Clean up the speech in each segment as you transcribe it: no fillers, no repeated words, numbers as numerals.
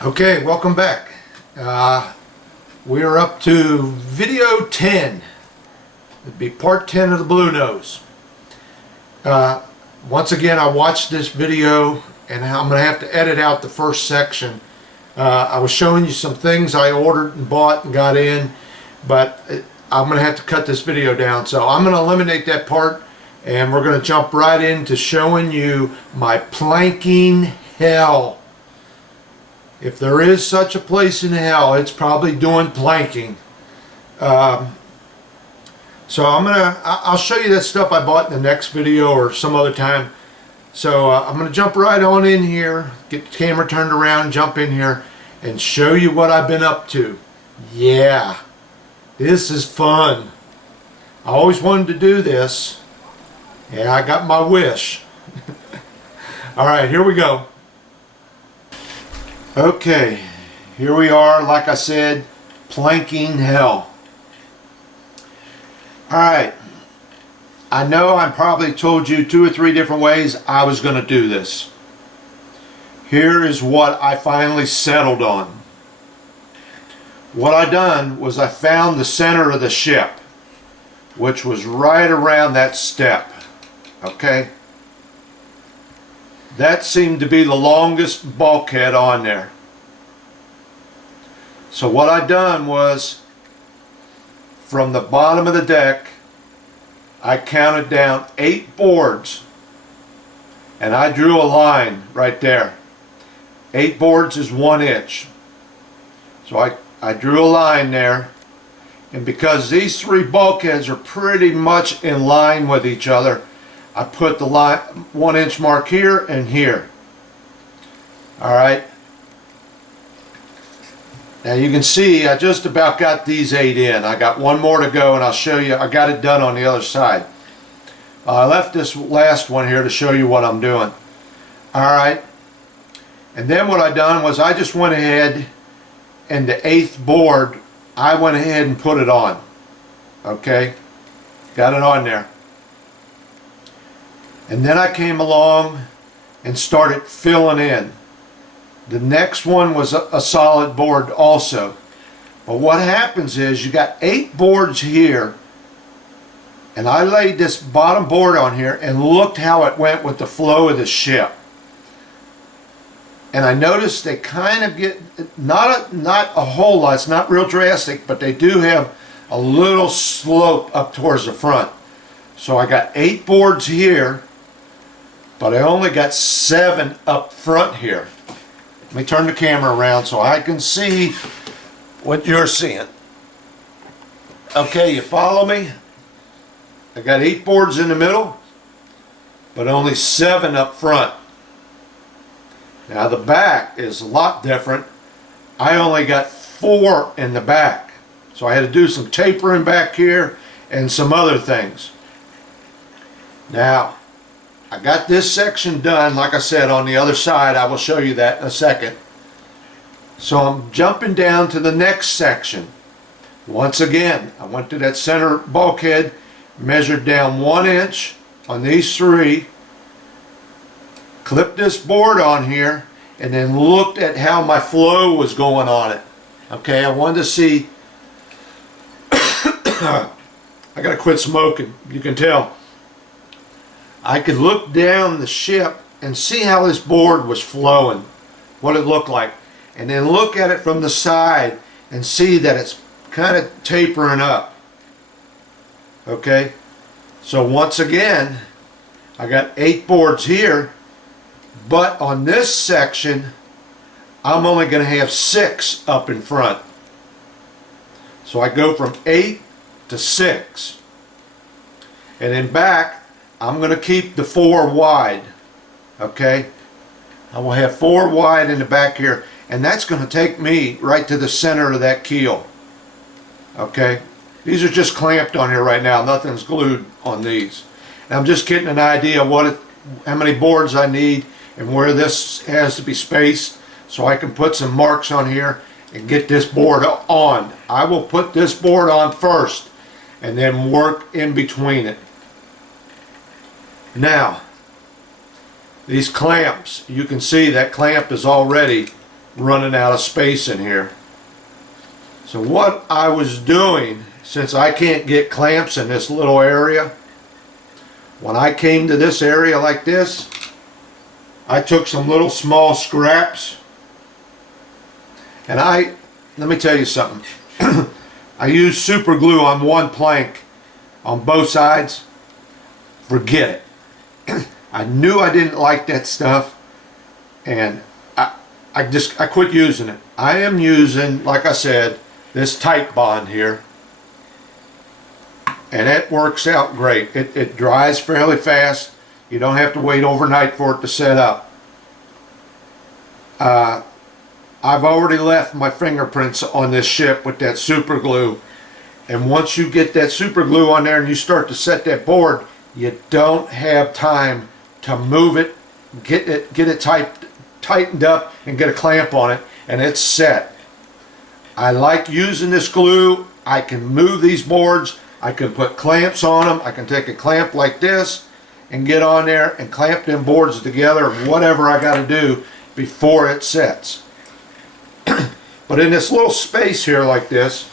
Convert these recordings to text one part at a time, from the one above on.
Okay, welcome back. We are up to video 10. It'd be part 10 of the Blue Nose. Once again, I watched this video and I'm going to have to edit out the first section. I was showing you some things I ordered and bought and got in, but I'm going to have to cut this video down. So I'm going to eliminate that part and we're going to jump right into showing you my planking hell. If there is such a place in hell, it's probably doing planking. So I'll show you that stuff I bought in the next video or some other time. So I'm gonna jump right on in here, get the camera turned around, jump in here and show you what I've been up to. Yeah, this is fun. I always wanted to do this. Yeah, I got my wish. All right, here we go. Okay, here we are, like I said, planking hell. Alright, I know I probably told you 2 or 3 different ways I was going to do this. Here is what I finally settled on. What I done was I found the center of the ship, which was right around that step. Okay? That seemed to be the longest bulkhead on there. So what I done was, from the bottom of the deck, I counted down 8 boards and I drew a line right there. 8 boards is 1 inch. So I drew a line there, and because these 3 bulkheads are pretty much in line with each other, I put the line 1 inch mark here and here. Alright. Now you can see I just about got these 8 in. I got 1 more to go and I'll show you. I got it done on the other side. I left this last one here to show you what I'm doing. Alright. And then what I done was I just went ahead and the 8th board I went ahead and put it on. Okay. Got it on there. And then I came along and started filling in. The next one was a solid board also. But what happens is you got 8 boards here, and I laid this bottom board on here and looked how it went with the flow of the ship. And I noticed they kind of get, not a whole lot, it's not real drastic, but they do have a little slope up towards the front. So I got 8 boards here, but I only got 7 up front here. Let me turn the camera around so I can see what you're seeing. Okay, you follow me? I got 8 boards in the middle, but only 7 up front. Now the back is a lot different. I only got 4 in the back. So I had to do some tapering back here and some other things. Now, I got this section done, like I said, on the other side. I will show you that in a second. So I'm jumping down to the next section. Once again, I went to that center bulkhead, measured down 1 inch on these 3, clipped this board on here, and then looked at how my flow was going on it. Okay, I wanted to see. I gotta quit smoking, you can tell. I could look down the ship and see how this board was flowing, what it looked like, and then look at it from the side and see that it's kind of tapering up. Okay, so once again I got 8 boards here, but on this section I'm only going to have 6 up in front. So I go from 8 to 6, and then back I'm going to keep the 4 wide. Okay, I will have 4 wide in the back here, and that's going to take me right to the center of that keel. Okay, these are just clamped on here right now, nothing's glued on these, and I'm just getting an idea of how many boards I need and where this has to be spaced, so I can put some marks on here and get this board on. I will put this board on first and then work in between it. Now, these clamps, you can see that clamp is already running out of space in here. So what I was doing, since I can't get clamps in this little area, when I came to this area like this, I took some little small scraps, and let me tell you something. I used super glue on one plank on both sides. Forget it. I knew I didn't like that stuff, and I quit using it. I am using, like I said, this tight bond here, and it works out great. It dries fairly fast. You don't have to wait overnight for it to set up. I've already left my fingerprints on this ship with that super glue, and once you get that super glue on there and you start to set that board, you don't have time to move it, get it tightened up and get a clamp on it, and it's set. I like using this glue. I can move these boards. I can put clamps on them. I can take a clamp like this and get on there and clamp them boards together, whatever I got to do before it sets. But in this little space here like this,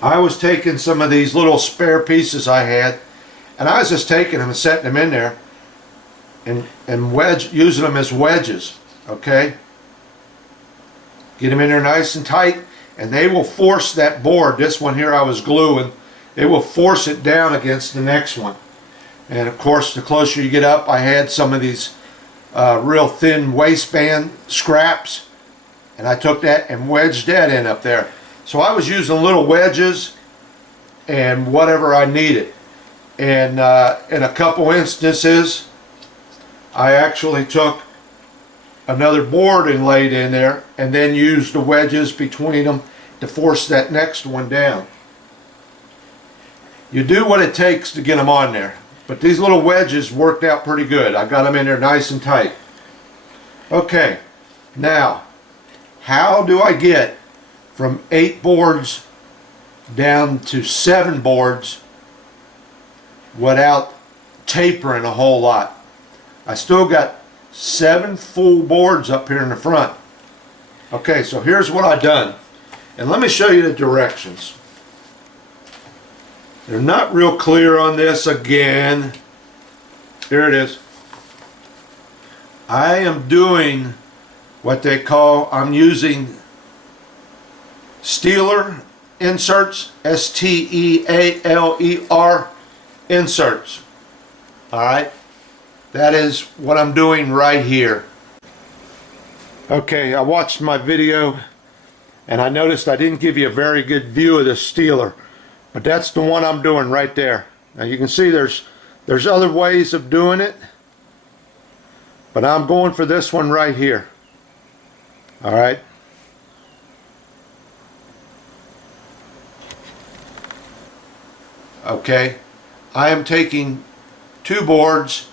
I was taking some of these little spare pieces I had, and I was just taking them and setting them in there and using them as wedges. Okay, get them in there nice and tight, and they will force that board. This one here I was gluing, they will force it down against the next one. And of course, the closer you get up, I had some of these real thin waistband scraps, and I took that and wedged that in up there. So I was using little wedges and whatever I needed. And in a couple instances, I actually took another board and laid in there, and then used the wedges between them to force that next one down. You do what it takes to get them on there, but these little wedges worked out pretty good. I got them in there nice and tight. Okay, now how do I get from 8 boards down to 7 boards without tapering a whole lot? I still got 7 full boards up here in the front. Okay, so here's what I've done, and let me show you the directions. They're not real clear on this again. Here it is. I am doing what they call, I'm using Steeler inserts, S-T-E-A-L-E-R inserts. Alright, that is what I'm doing right here. Okay, I watched my video and I noticed I didn't give you a very good view of the Steeler, but that's the one I'm doing right there. Now you can see there's other ways of doing it, but I'm going for this one right here. Alright. Okay, I am taking 2 boards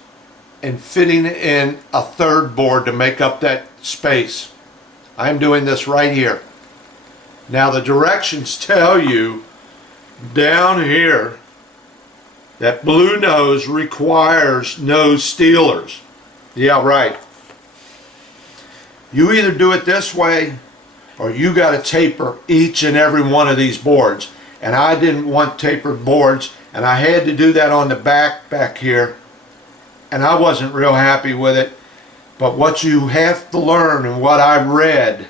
and fitting in a 3rd board to make up that space. I'm doing this right here. Now the directions tell you down here that BLUENOSE requires no stealers. Yeah, right. You either do it this way or you got to taper each and every one of these boards. And I didn't want tapered boards, and I had to do that on the back here, and I wasn't real happy with it. But what you have to learn, and what I read,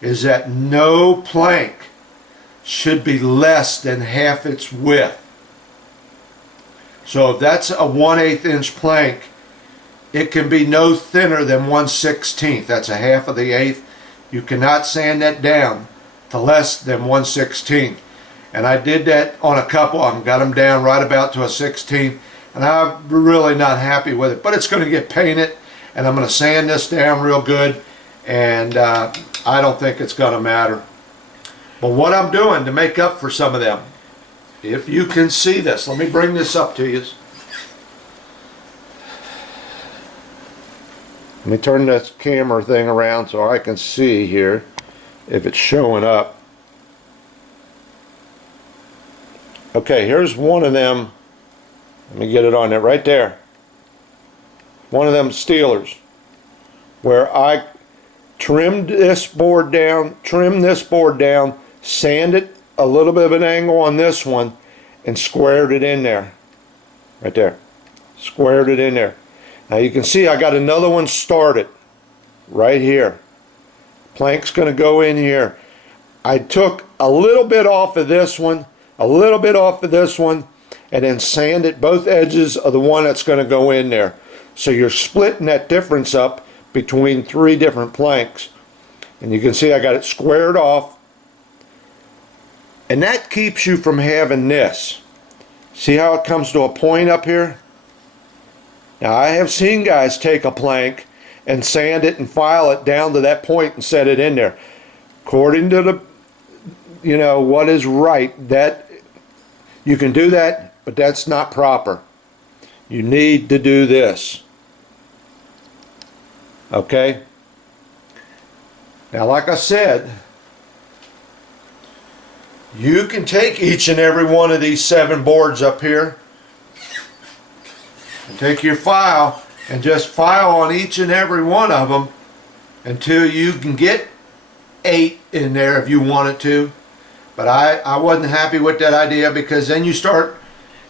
is that no plank should be less than half its width. So if that's a 1/8 inch plank, it can be no thinner than 1/16. That's a half of the eighth. You cannot sand that down to less than 1/16. And I did that on a couple of them, got them down right about to a 16, and I'm really not happy with it. But it's going to get painted, and I'm going to sand this down real good, and I don't think it's going to matter. But what I'm doing to make up for some of them, if you can see this, let me bring this up to you. Let me turn this camera thing around so I can see here if it's showing up. Okay, here's one of them. Let me get it on there right there. One of them Steelers where I trim this board down, sand it a little bit of an angle on this one, and squared it in there. Right there. Squared it in there. Now you can see I got another one started right here. Plank's going to go in here. I took a little bit off of this one, a little bit off of this one, and then sanded both edges of the one that's going to go in there. So you're splitting that difference up between 3 different planks. And you can see I got it squared off. And that keeps you from having this. See how it comes to a point up here? Now I have seen guys take a plank and sand it and file it down to that point and set it in there. According to the, you know, what is right, that you can do that, but that's not proper. You need to do this. Okay? Now, like I said, you can take each and every one of these 7 boards up here and take your file and just file on each and every one of them until you can get 8 in there if you wanted to. But I wasn't happy with that idea, because then you start,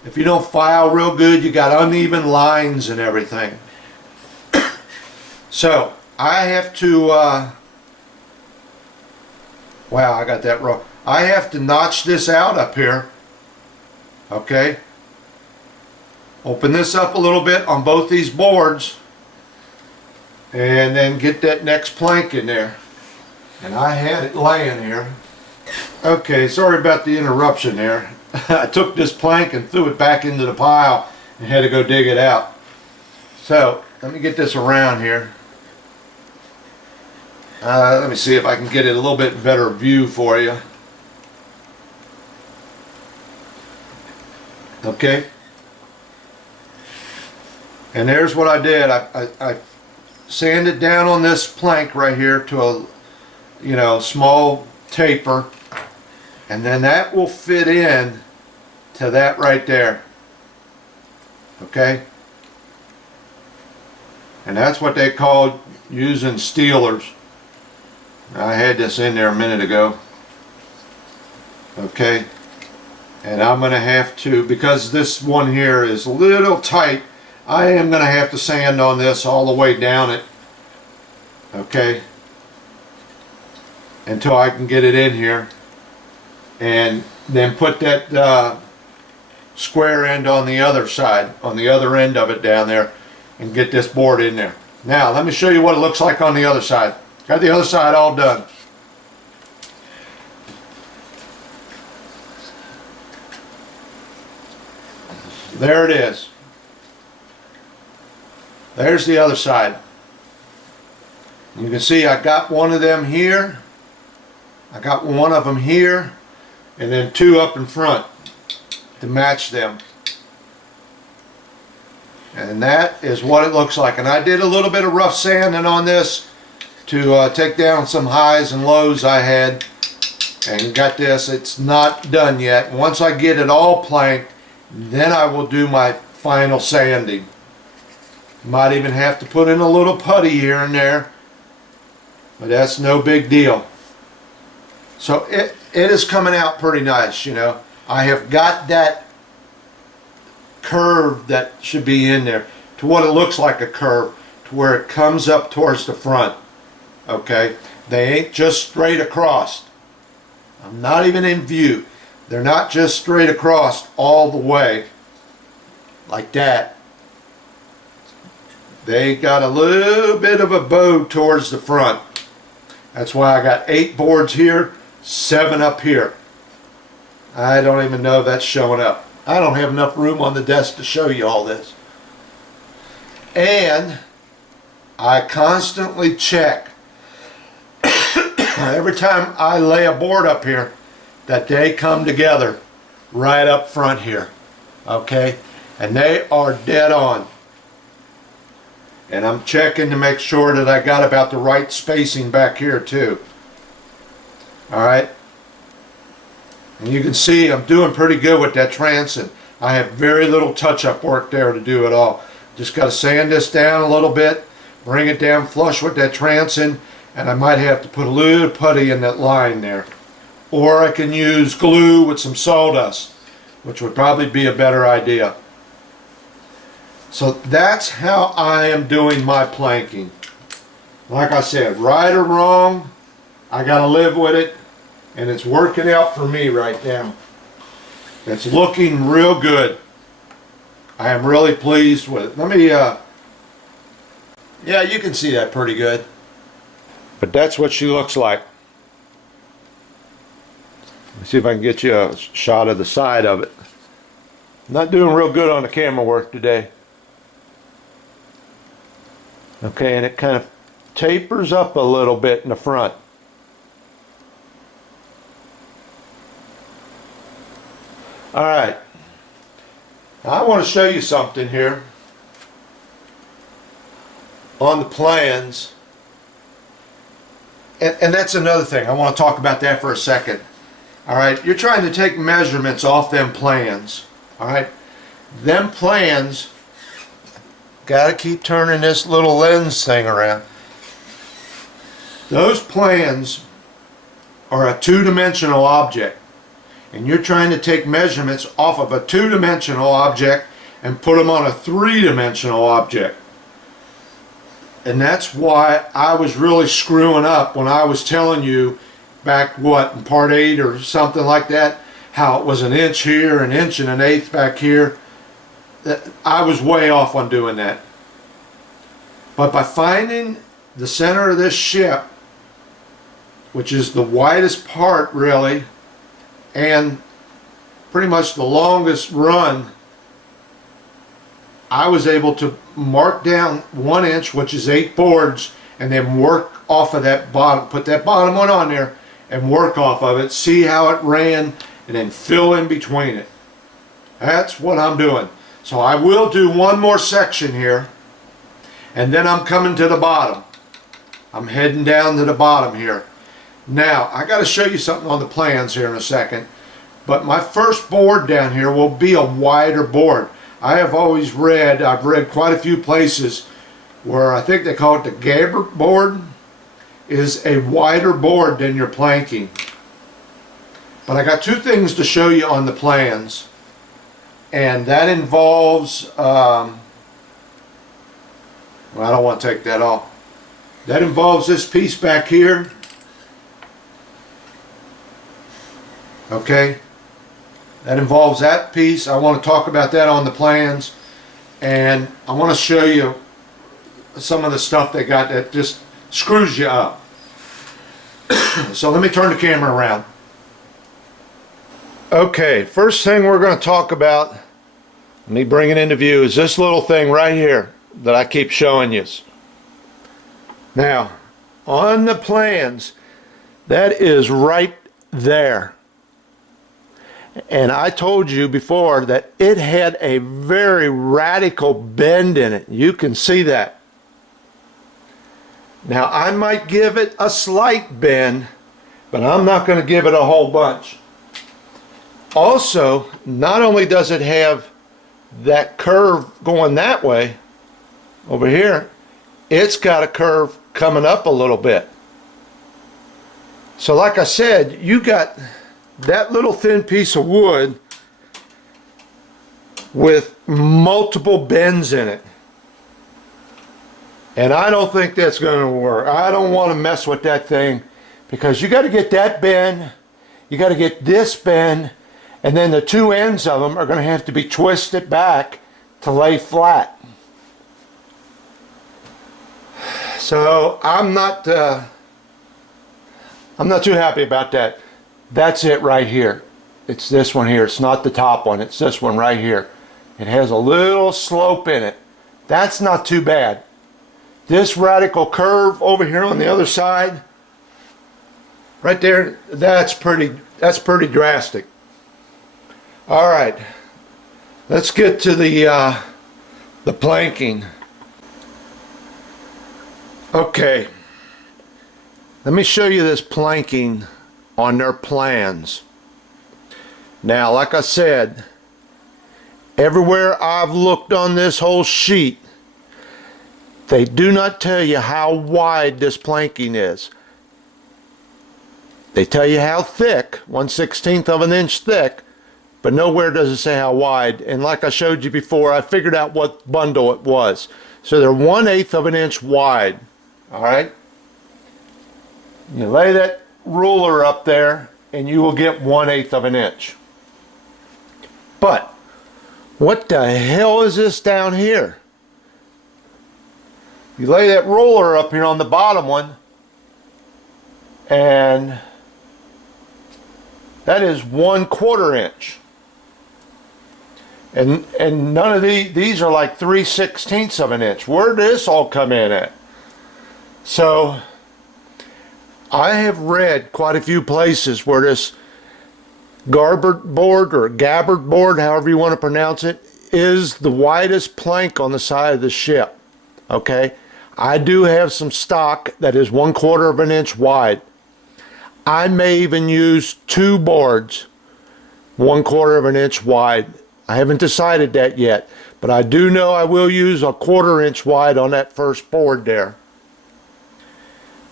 if you don't file real good, you got uneven lines and everything. So I have to, wow, I got that wrong. I have to notch this out up here. Okay. Open this up a little bit on both these boards, and then get that next plank in there. And I had it laying here. Okay, sorry about the interruption there. I took this plank and threw it back into the pile and had to go dig it out. So let me get this around here. Let me see if I can get it a little bit better view for you. Okay. And there's what I did. I sanded down on this plank right here to a, you know, small taper, and then that will fit in to that right there. Okay. And that's what they call using steelers. I had this in there a minute ago. Okay. And I'm going to have to, because this one here is a little tight, I am going to have to sand on this all the way down it. Okay. Until I can get it in here. And then put that square end on the other side, on the other end of it down there, and get this board in there. Now let me show you what it looks like on the other side. Got the other side all done. There it is. There's the other side. You can see I got one of them here. I got one of them here, and then 2 up in front to match them. And that is what it looks like. And I did a little bit of rough sanding on this to take down some highs and lows I had, and got this. It's not done yet. Once I get it all planked, then I will do my final sanding. Might even have to put in a little putty here and there, but that's no big deal. So it is coming out pretty nice, you know. I have got that curve that should be in there to what it looks like a curve, to where it comes up towards the front. Okay, they ain't just straight across. I'm not even in view. They're not just straight across all the way like that. They got a little bit of a bow towards the front. That's why I got 8 boards here, 7 up here. I don't even know if that's showing up. I don't have enough room on the desk to show you all this. And I constantly check every time I lay a board up here that they come together right up front here. Okay? And they are dead on. And I'm checking to make sure that I got about the right spacing back here too. Alright? And you can see I'm doing pretty good with that transom. I have very little touch-up work there to do at all. Just got to sand this down a little bit, bring it down flush with that transom, and I might have to put a little putty in that line there. Or I can use glue with some sawdust, which would probably be a better idea. So that's how I am doing my planking. Like I said, right or wrong, I gotta live with it, and it's working out for me right now. It's looking real good. I am really pleased with it. Let me, yeah, you can see that pretty good. But that's what she looks like. Let's see if I can get you a shot of the side of it. Not doing real good on the camera work today. Okay, and it kind of tapers up a little bit in the front. All right. I want to show you something here on the plans. And that's another thing. I want to talk about that for a second. All right, you're trying to take measurements off them plans. All right, them plans, got to keep turning this little lens thing around. Those plans are a two-dimensional object, and you're trying to take measurements off of a two-dimensional object and put them on a three-dimensional object. And that's why I was really screwing up when I was telling you back, what, in part 8 or something like that, how it was an inch here, an inch and an eighth back here. I was way off on doing that. But by finding the center of this ship, which is the widest part really, and pretty much the longest run, I was able to mark down 1 inch, which is 8 boards, and then work off of that bottom, put that bottom one on there and work off of it, see how it ran, and then fill in between it. That's what I'm doing. So I will do one more section here, and then I'm coming to the bottom. I'm heading down to the bottom here. Now, I got to show you something on the plans here in a second, but my first board down here will be a wider board. I've read quite a few places where I think they call it the Gabbert board, is a wider board than your planking. But I got two things to show you on the plans, and that involves, well, I don't want to take that off. That involves this piece back here. Okay, that involves that piece. I want to talk about that on the plans, and I want to show you some of the stuff they got that just screws you up. So let me turn the camera around. Okay, first thing we're going to talk about, let me bring it into view, is this little thing right here that I keep showing you. Now, on the plans, that is right there. And I told you before that it had a very radical bend in it. You can see that. Now, I might give it a slight bend, but I'm not going to give it a whole bunch. Also, not only does it have that curve going that way over here, it's got a curve coming up a little bit. So like I said, you got that little thin piece of wood with multiple bends in it. And I don't think that's going to work. I don't want to mess with that thing, because you got to get that bend, you got to get this bend, and then the two ends of them are going to have to be twisted back to lay flat. So I'm not too happy about that. That's it right here. It's this one here. It's not the top one. It's this one right here. It has a little slope in it. That's not too bad. This radical curve over here on the other side, right there, that's pretty drastic. All right, let's get to the planking. Okay, let me show you this planking on their plans. Now, like I said, everywhere I've looked on this whole sheet, They do not tell you how wide this planking is. They tell you how thick, 1/16 of an inch thick, but nowhere does it say how wide. And like I showed you before, I figured out what bundle it was. So they're 1/8 of an inch wide. All right. You lay that ruler up there and you will get 1/8 of an inch. But what the hell is this down here? You lay that ruler up here on the bottom one, and that is 1/4 inch. And none of these are like 3/16 of an inch. Where did this all come in at? So I have read quite a few places where this garboard board or gabbard board, however you want to pronounce it, is the widest plank on the side of the ship. Okay, I do have some stock that is 1/4 of an inch wide. I may even use two boards 1/4 of an inch wide. I haven't decided that yet, but I do know I will use 1/4 inch wide on that first board there.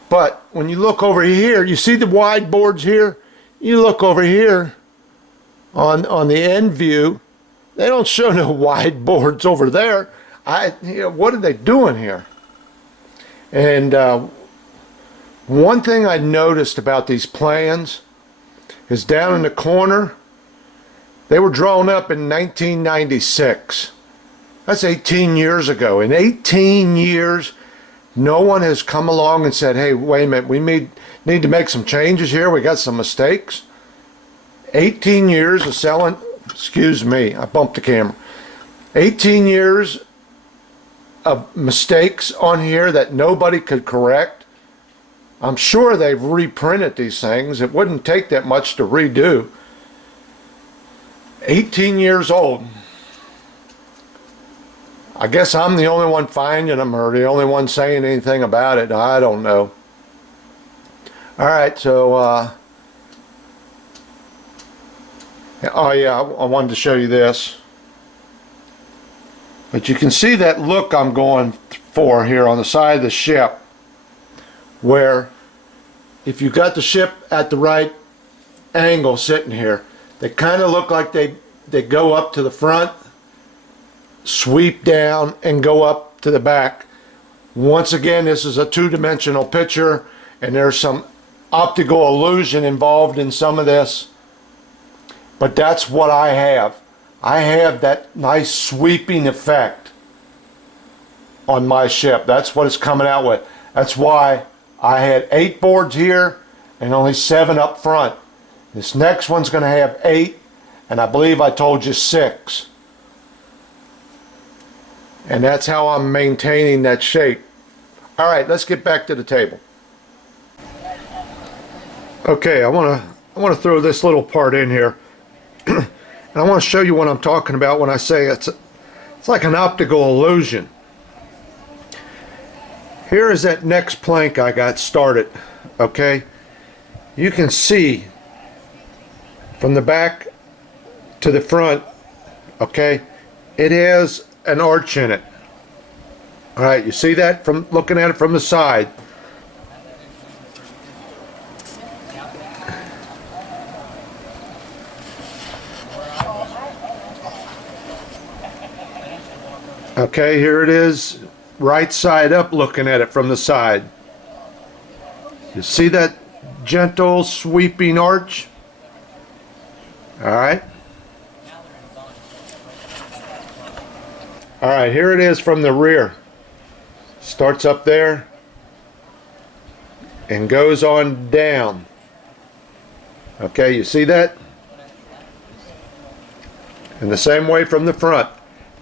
But when you look over here, you see the wide boards here? You look over here on the end view, they don't show no wide boards over there. What are they doing here? And one thing I noticed about these plans is down in the corner, they were drawn up in 1996. That's 18 years ago. In 18 years, no one has come along and said, hey, wait a minute, we need to make some changes here. We got some mistakes. 18 years of selling, excuse me, I bumped the camera. 18 years of mistakes on here that nobody could correct. I'm sure they've reprinted these things. It wouldn't take that much to redo. 18 years old. I guess I'm the only one finding them or the only one saying anything about it. I don't know. All right, so oh yeah, I wanted to show you this. But you can see that look I'm going for here on the side of the ship, where if you got the ship at the right angle sitting here, they kind of look like they go up to the front, sweep down, and go up to the back. Once again, this is a two-dimensional picture, and there's some optical illusion involved in some of this, but that's what I have. I have that nice sweeping effect on my ship. That's what it's coming out with. That's why I had 8 boards here and only 7 up front. This next one's going to have 8, and I believe I told you 6. And that's how I'm maintaining that shape. All right, let's get back to the table. Okay, I want to throw this little part in here. And I want to show you what I'm talking about when I say it's like an optical illusion. Here is that next plank I got started. Okay, you can see from the back to the front, okay, it has an arch in it. All right, you see that from looking at it from the side. Okay, here it is, right side up, looking at it from the side. You see that gentle sweeping arch? All right. All right, here it is from the rear. Starts up there and goes on down. Okay, you see that? And the same way from the front.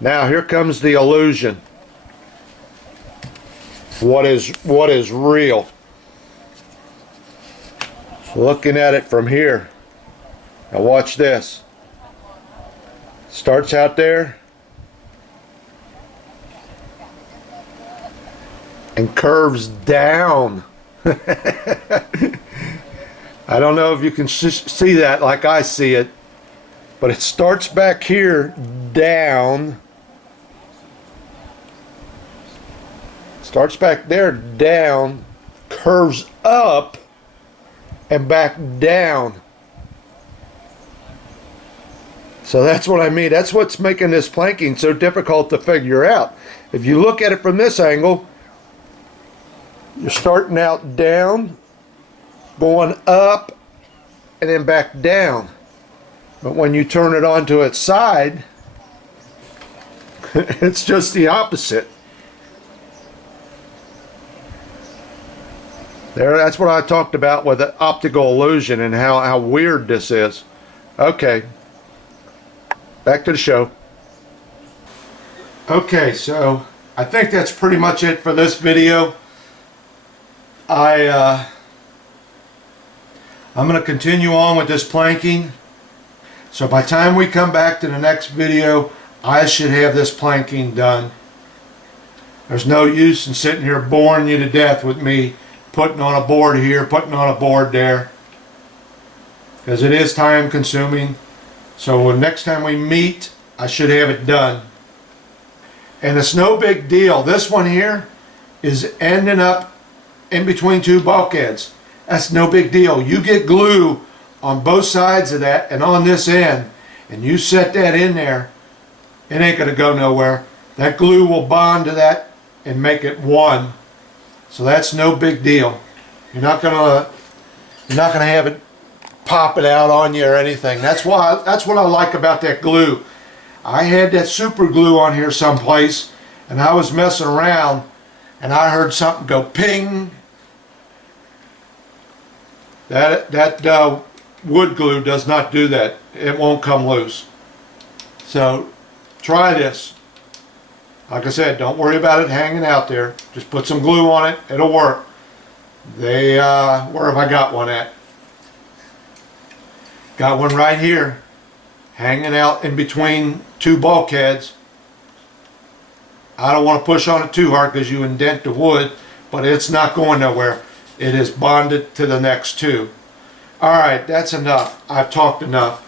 Now here comes the illusion. What is real? Looking at it from here. Now watch this. Starts out there and curves down. I don't know if you can see that like I see it, but it starts back here down. Starts back there, down, curves up, and back down. So that's what I mean. That's what's making this planking so difficult to figure out. If you look at it from this angle, you're starting out down, going up, and then back down. But when you turn it onto its side, it's just the opposite. There, that's what I talked about with the optical illusion and how weird this is. Okay, back to the show. Okay, so I think that's pretty much it for this video. I'm going to continue on with this planking. So by the time we come back to the next video, I should have this planking done. There's no use in sitting here boring you to death with me putting on a board here, putting on a board there, because it is time consuming. So next time we meet, I should have it done. And it's no big deal. This one here is ending up in between two bulkheads. That's no big deal. You get glue on both sides of that and on this end, and you set that in there, it ain't gonna go nowhere. That glue will bond to that and make it one. So that's no big deal. You're not gonna have it pop it out on you or anything. That's what I like about that glue. I had that super glue on here someplace, and I was messing around, and I heard something go ping. That wood glue does not do that. It won't come loose. So try this. Like I said, don't worry about it hanging out there. Just put some glue on it. It'll work. Where have I got one at? Got one right here, hanging out in between two bulkheads. I don't want to push on it too hard because you indent the wood, but it's not going nowhere. It is bonded to the next two. Alright, that's enough. I've talked enough.